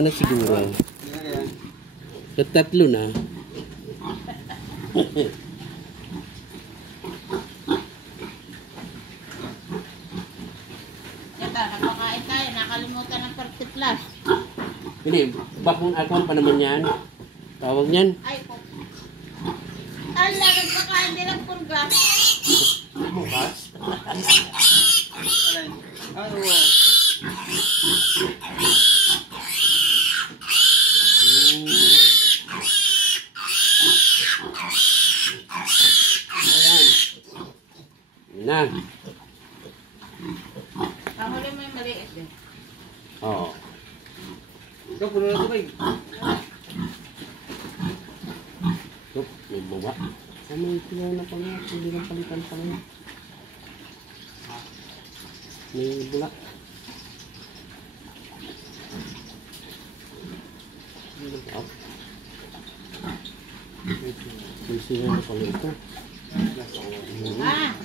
Ano siguro? Sa tatlo na. Ito, napakain tayo. Nakalimutan ng 30 plus. Hindi, bakong akuan pa naman yan. Tawag niyan. Ay, po. Ala, nagpakain nilang purga. Bukas. Ano? Ayan. Na. Pahuli mo yung maliit eh. Oo. Ikaw, puno na ito ba? Look, may baba. May kilo na pa nga. Hindi lang palitan pa nga. May bula. Sisi na pala ito. Ah!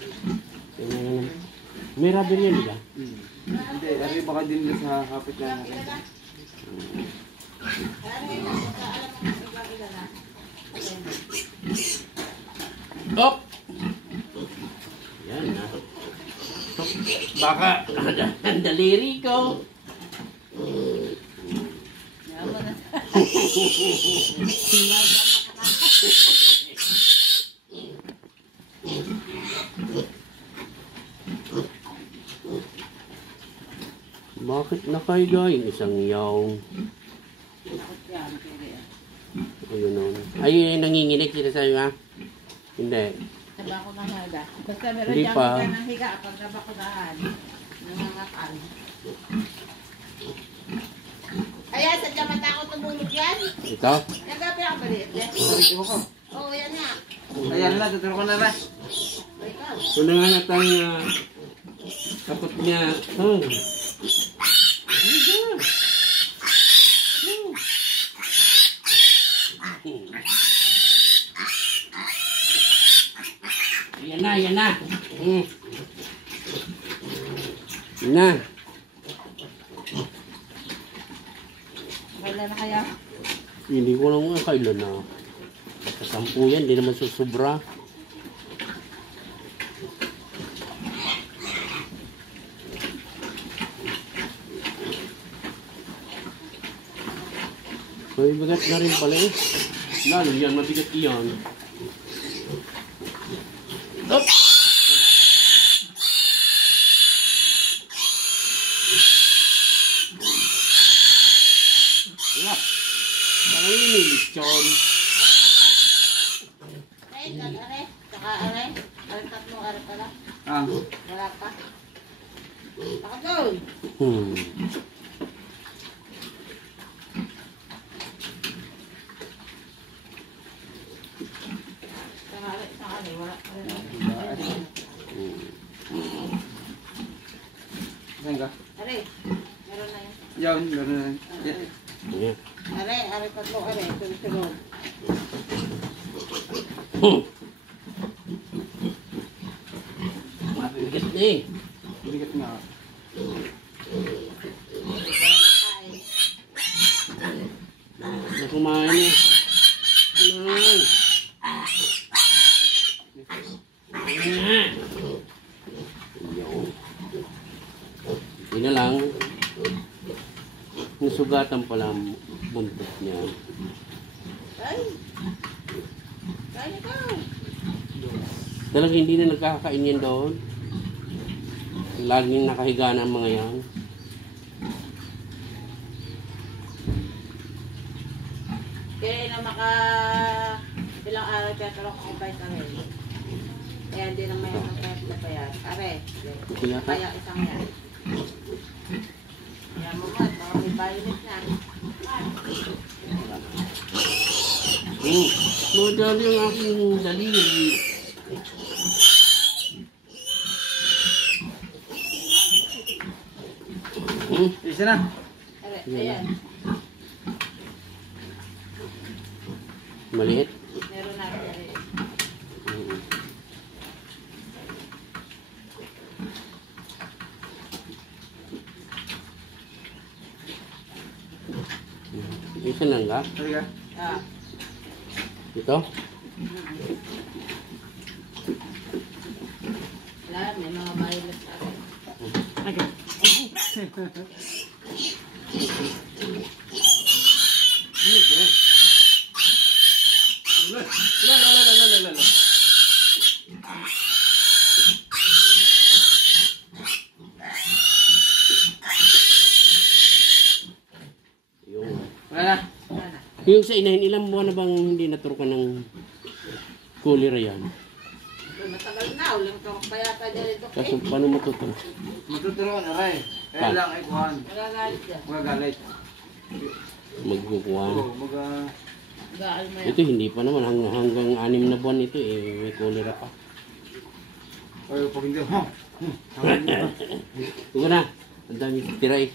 May rubber yan, di ba? Hindi, kasi baka din nila sa hapit lang natin. Op! Yan na. Baka ang daliri ko. Yaman na. Bakit nakaiga yung isang yaw? Ayun nun. Ay, nanginginig sila sa'yo ha? Hindi. Naba ko na hada. Basta meron Hindi dyan pa. ka ng higa pag nabakunahan. Nangangatal. Kaya sadya matakot tumulog yan. Ito? Nagabi ako baliit yan. Ito ko. Oo, yan nga. Ayan na, tuturo ko na ba? O, ikaw. Ito na nga natang kapot niya. Oh. Yan na, yan na. Yan na. Wala na kaya? Hindi ko lang nga kailan na. Basta 10 yan, di naman susubra. May bigat na rin pala eh. Lalo yan, mabigat iyan. Up! Wala. Parang nililitsyon. Ay, are. Saka are. Are tatlong are pala. Ah. Wala pa. Baka doon. Saka are. Wala. Saan ka? Are. Meron na yan. Yan, meron na. Yan. Yeah. Are tatlo are. Sunod-sunod. Mabigat na eh. Bigat nga. Na kumain eh. Kumain. Hindi na lang. Nasugatan pala ang buntot niya. Ay! Kaya ka! Talagang hindi na nagkakain yan doon. Laging nakahiga na ang mga yan. Kaya na ilang araw kaya talong ako vitamin. Kaya hindi na may na pa yan. Are, kaya isang yan. Kaya mo ba, baka may violet na. Madali ang aking daliri. Isa na. Are, ayan. Maliit. Meron na are. Isa lang ka? Talaga? Ah. Ito? Wala, may mga virus na rin. Yung, Wala na. Wala na. yung sa inahin, ilang buwan na bang hindi naturukan ng cholera yan? Matagal na, ulang tawag pa yata niya rin, Dok. Kaso paano matuturo? Matuturuan na rin. Kaya Pan. lang ay kuhan. Magagalit siya. Magagalit. Magkukuha. Oo, Gaal mo yan. Ito hindi pa naman, hanggang 6 na buwan ito may cholera pa. Ay, pag hindi, Ito na, ang dami tira eh.